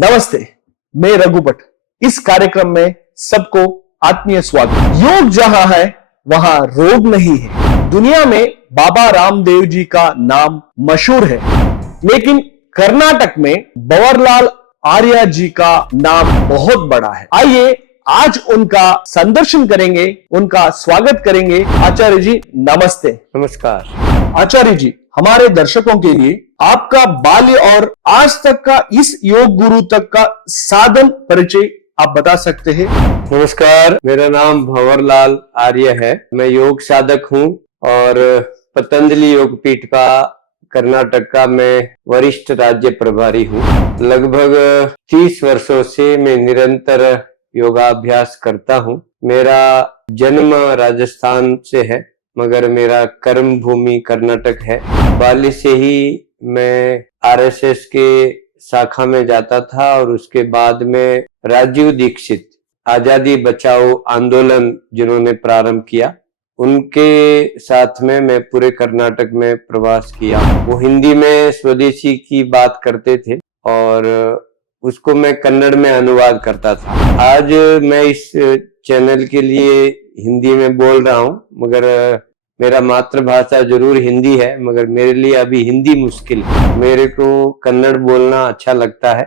नमस्ते, मैं रघु भट्ट। इस कार्यक्रम में सबको आत्मीय स्वागत। योग जहां है वहां रोग नहीं है। दुनिया में बाबा रामदेव जी का नाम मशहूर है, लेकिन कर्नाटक में बंवरलाल आर्य जी का नाम बहुत बड़ा है। आइए आज उनका संदर्शन करेंगे, उनका स्वागत करेंगे। आचार्य जी नमस्ते। नमस्कार। आचार्य जी, हमारे दर्शकों के लिए आपका बाल्य और आज तक का इस योग गुरु तक का साधन परिचय आप बता सकते हैं? नमस्कार, मेरा नाम भंवरलाल आर्य है। मैं योग साधक हूँ और पतंजलि योगपीठ का कर्नाटक का मैं वरिष्ठ राज्य प्रभारी हूँ। लगभग 30 वर्षों से मैं निरंतर योगाभ्यास करता हूँ। मेरा जन्म राजस्थान से है, मगर मेरा कर्म भूमि कर्नाटक है। बाल्य से ही मैं आरएसएस के शाखा में जाता था और उसके बाद में राजीव दीक्षित आजादी बचाओ आंदोलन जिन्होंने प्रारंभ किया, उनके साथ में मैं पूरे कर्नाटक में प्रवास किया। वो हिंदी में स्वदेशी की बात करते थे और उसको मैं कन्नड़ में अनुवाद करता था। आज मैं इस चैनल के लिए हिंदी में बोल रहा हूँ, मगर मेरा मातृभाषा जरूर हिंदी है, मगर मेरे लिए अभी हिंदी मुश्किल है। मेरे को कन्नड़ बोलना अच्छा लगता है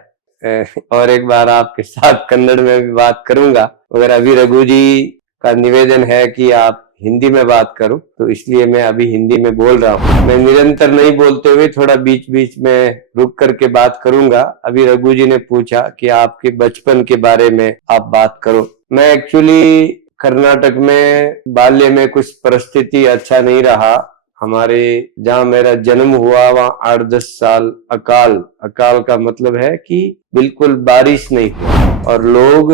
और एक बार आपके साथ कन्नड़ में भी बात करूंगा, मगर अभी रघु जी का निवेदन है कि आप हिंदी में बात करो, तो इसलिए मैं अभी हिंदी में बोल रहा हूँ। मैं निरंतर नहीं बोलते हुए थोड़ा बीच बीच में रुक करके बात करूंगा। अभी रघु जी ने पूछा कि आपके बचपन के बारे में आप बात करो। मैं एक्चुअली कर्नाटक में बाल्य में कुछ परिस्थिति अच्छा नहीं रहा। हमारे जहाँ मेरा जन्म हुआ वहाँ 8-10 साल अकाल का मतलब है कि बिल्कुल बारिश नहीं हुआ और लोग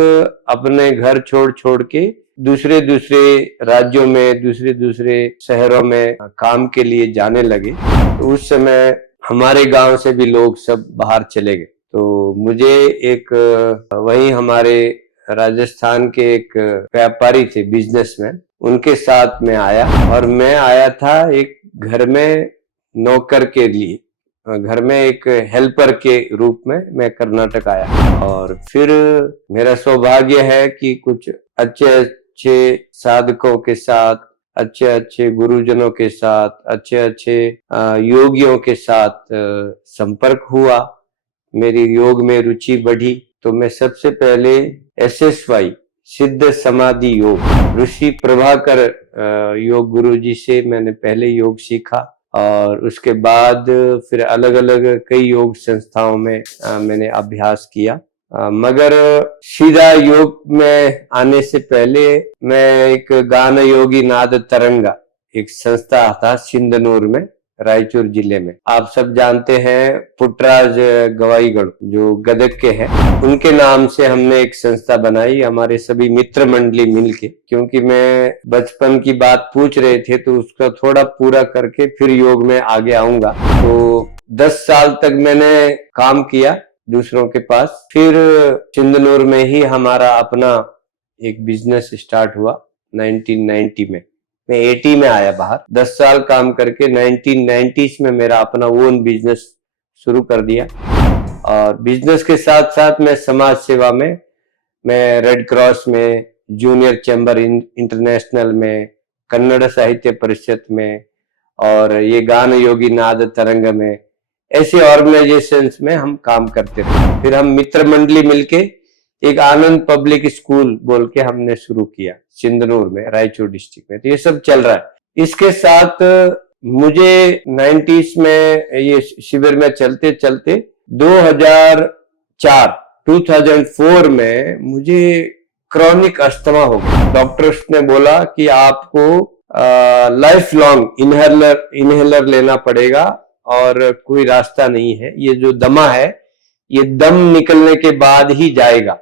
अपने घर छोड़ के दूसरे राज्यों में दूसरे शहरों में काम के लिए जाने लगे। तो उस समय हमारे गांव से भी लोग सब बाहर चले गए। तो मुझे एक वही हमारे राजस्थान के एक व्यापारी थे, बिजनेसमैन, उनके साथ में आया और मैं आया था एक घर में नौकर के लिए, घर में एक हेल्पर के रूप में मैं कर्नाटक आया। और फिर मेरा सौभाग्य है कि कुछ अच्छे साधकों के साथ, अच्छे गुरुजनों के साथ, अच्छे योगियों के साथ संपर्क हुआ। मेरी योग में रुचि बढ़ी। तो मैं सबसे पहले SSY सिद्ध समाधि योग ऋषि प्रभाकर योग गुरु जी से मैंने पहले योग सीखा और उसके बाद फिर अलग अलग कई योग संस्थाओं में मैंने अभ्यास किया। मगर सीधा योग में आने से पहले मैं एक गान योगी नाद तरंगा एक संस्था था सिंधनूर में, रायचूर जिले में। आप सब जानते हैं पुट्टराज गवाईगढ़ जो गदग के हैं, उनके नाम से हमने एक संस्था बनाई, हमारे सभी मित्र मंडली मिलके। क्योंकि मैं बचपन की बात पूछ रहे थे तो उसका थोड़ा पूरा करके फिर योग में आगे आऊंगा। तो 10 साल तक मैंने काम किया दूसरों के पास। फिर सिंधनूर में ही हमारा अपना एक बिजनेस स्टार्ट हुआ 1990 में। मैं 80 में आया बाहर। 10 साल काम करके 1990s में मेरा अपना ओन बिजनेस शुरू कर दिया। और बिजनेस के साथ साथ मैं समाज सेवा में, मैं रेड क्रॉस में, जूनियर चैम्बर इंटरनेशनल में, कन्नड़ साहित्य परिषद में और ये गान योगी नाद तरंग में, ऐसे ऑर्गेनाइजेशंस में हम काम करते रहे। फिर हम मित्र मंडली मिलके एक आनंद पब्लिक स्कूल बोल के हमने शुरू किया सिंधनूर में, रायचूर डिस्ट्रिक्ट में। तो ये सब चल रहा है। इसके साथ मुझे 90s में ये शिविर में चलते चलते 2004 में मुझे क्रॉनिक अस्थमा हो गया। डॉक्टर्स ने बोला कि आपको लाइफ लॉन्ग इनहेलर लेना पड़ेगा और कोई रास्ता नहीं है। ये जो दमा है ये दम निकलने के बाद ही जाएगा,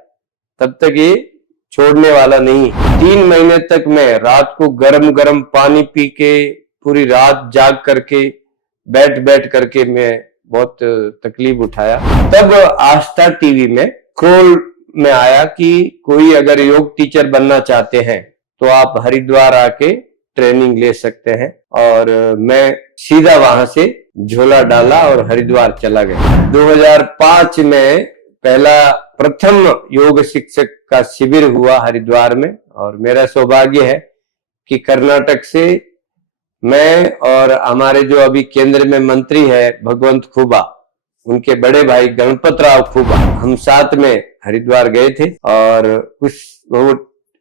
तब तक ये छोड़ने वाला नहीं। 3 महीने तक मैं रात को गरम पानी पी के पूरी रात जाग करके बैठ करके मैं बहुत तकलीफ उठाया। तब आस्था टीवी में क्रोल में आया कि कोई अगर योग टीचर बनना चाहते हैं तो आप हरिद्वार आके ट्रेनिंग ले सकते हैं। और मैं सीधा वहां से झोला डाला और हरिद्वार चला गया। 2005 में पहला प्रथम योग शिक्षक का शिविर हुआ हरिद्वार में, और मेरा सौभाग्य है कि कर्नाटक से मैं और हमारे जो अभी केंद्र में मंत्री है भगवंत खूबा, उनके बड़े भाई गणपत राव खूबा, हम साथ में हरिद्वार गए थे और वो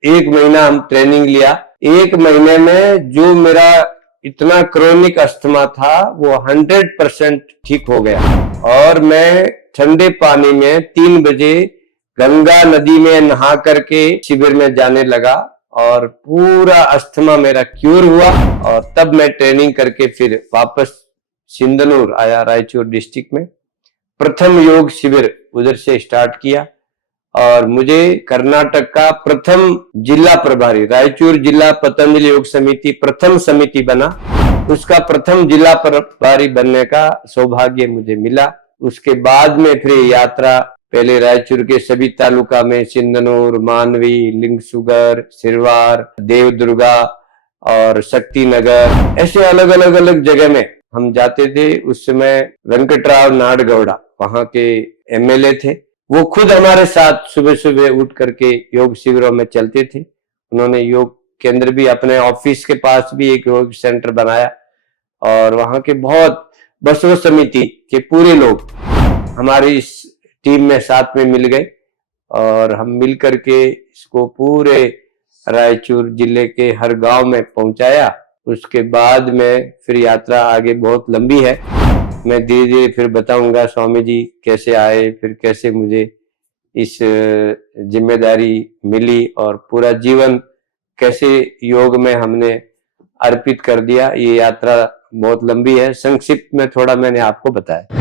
1 महीना हम ट्रेनिंग लिया। 1 महीने में जो मेरा इतना क्रोनिक अस्थमा था वो 100% ठीक हो गया, और मैं ठंडे पानी में 3 बजे गंगा नदी में नहा करके शिविर में जाने लगा, और पूरा अस्थमा मेरा क्यूर हुआ। और तब मैं ट्रेनिंग करके फिर वापस सिंधनूर आया, रायचूर डिस्ट्रिक्ट में। प्रथम योग शिविर उधर से स्टार्ट किया, और मुझे कर्नाटक का प्रथम जिला प्रभारी, रायचूर जिला पतंजलि योग समिति प्रथम समिति बना, उसका प्रथम जिला प्रभारी बनने का सौभाग्य मुझे मिला। उसके बाद में फिर यात्रा पहले रायचूर के सभी तालुका में, सिंधनूर, मानवी, लिंगसुगर, सिरवार, देवदुर्गा और शक्ति नगर, ऐसे अलग अलग जगह में हम जाते थे। उस समय वेंकटराव नाडगौड़ा वहां के एमएलए थे, वो खुद हमारे साथ सुबह सुबह उठ करके योग शिविरों में चलते थे। उन्होंने योग केंद्र भी अपने ऑफिस के पास भी एक योग सेंटर बनाया, और वहां के बहुत बसव समिति के पूरे लोग हमारी इस टीम में साथ में मिल गए, और हम मिल करके इसको पूरे रायचूर जिले के हर गांव में पहुंचाया। उसके बाद में फिर यात्रा आगे बहुत लंबी है, मैं धीरे धीरे फिर बताऊंगा स्वामी जी कैसे आए, फिर कैसे मुझे इस जिम्मेदारी मिली, और पूरा जीवन कैसे योग में हमने अर्पित कर दिया। ये यात्रा बहुत लंबी है, संक्षिप्त में थोड़ा मैंने आपको बताया।